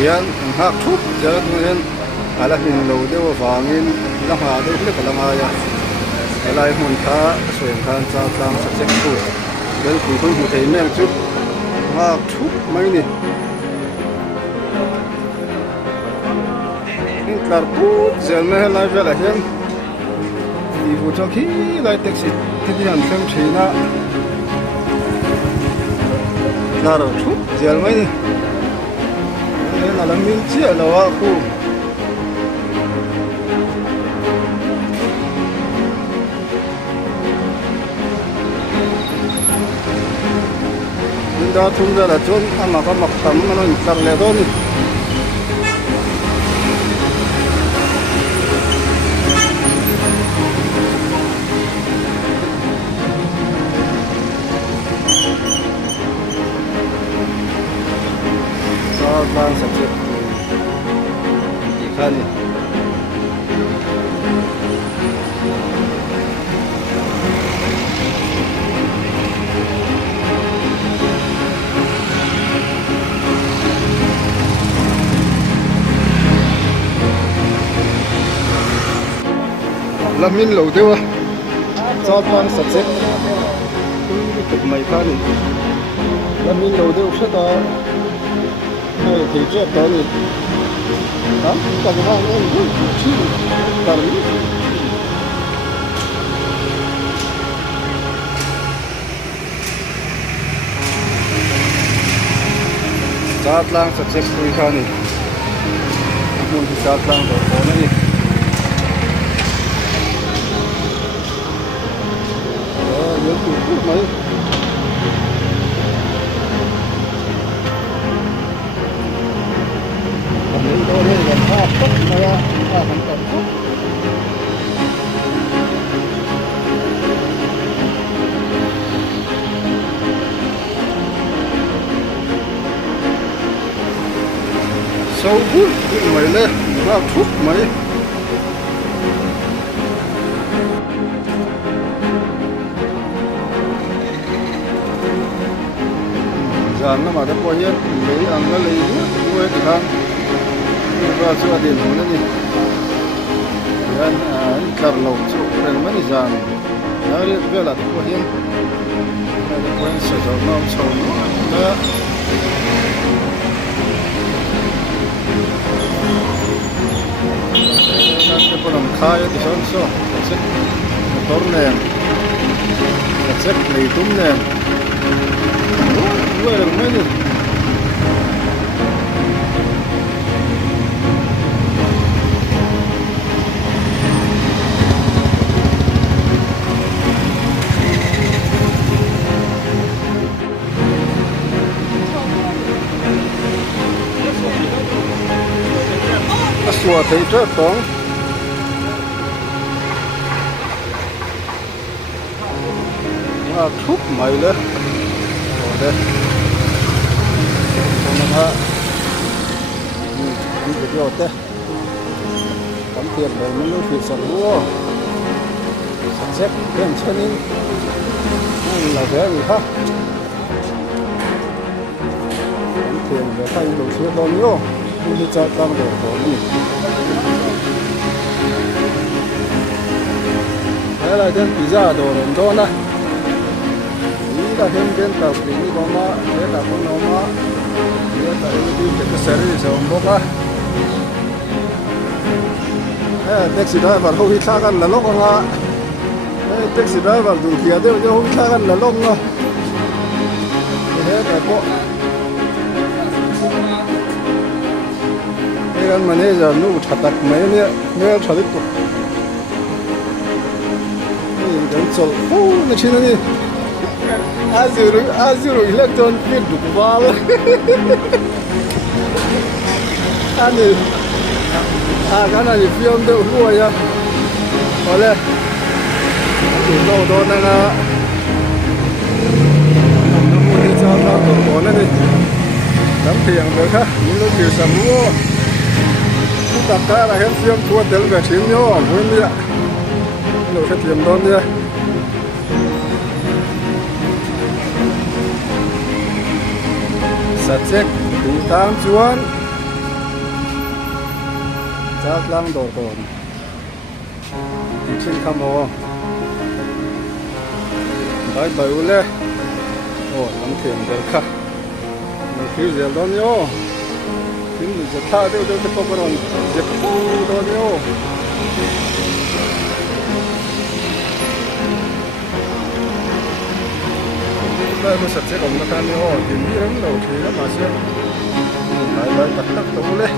hian hak thup giờ tụi ala hin lo deuh awangin lama deuh hlek a lang aya helai hmun kha soem khan cha tlang subject tu bel pui pui hmu thei mek chu hak thup mai ni in tlar put zel me helai vela hian i vu chok hi lai taxi ti han thleng thina tlar thup zel mai ni na lam min chia lo a khu da thum da chon ama ka mak tam ma non tar le do ni sa ban sa che ki khani lamin lo dewa cha plan subject tụi mày pha đi lamin lo dewa sẽ ta hay thì job đó đi đó cả cái này nó chi cả đi cha plan subject tụi pha đi muốn đi cha plan rồi có này mấy còn những đôi này gần hai phút này à không cần phút sâu phút mấy lên ba phút mấy rằng nó mà đã coi hết lấy ăn nó lấy nuôi thì ăn và cho tiền của nó đi anh cắt lẩu chỗ này mấy rằng nó đi về là coi hết nó coi sử dụng nó trồng nó nó có làm khai thì sao sao chết tốn nè chết lấy túm nè Wait a minute. Xua thấy rất tốt. Thúc mày đấy. Đây. Nó đi được rồi thế cắm tiền để nó nuôi thủy sản mua sản xuất thêm cho nên là cái gì khác cắm tiền để thay đồ xe to nhiều đi cho tam đồ có gì thế là trên pizza đồ lớn to này ý là thêm tàu thì có mà thế là con nó mà ya ta ini kita seri sama taxi driver ho hitla kan lalok nga taxi driver du kia de ho hitla kan lalok nga ta ko kan manager nu thatak mai ne thali to ni dan chol ni china ni Azuru electron field dukuval. Ani, karena di film tu luar ya. Oleh, do na namun di sana tu mana ni? Tapi yang mereka ini bisa semua. Kita kaya yang film tua del bersihnya, mungkin dia. Lu setiap tahun dia. Subject tentang cuan chak lang dor ton ti chin khamo bye bye ule oh lam thiam der kha no khi zel don yo tin je tha de de ko baron je pu don yo đây có sạch sẽ còn nó tan yo thì mi lắm đầu thì nó mà xem lại lại tắt tắt tụ lên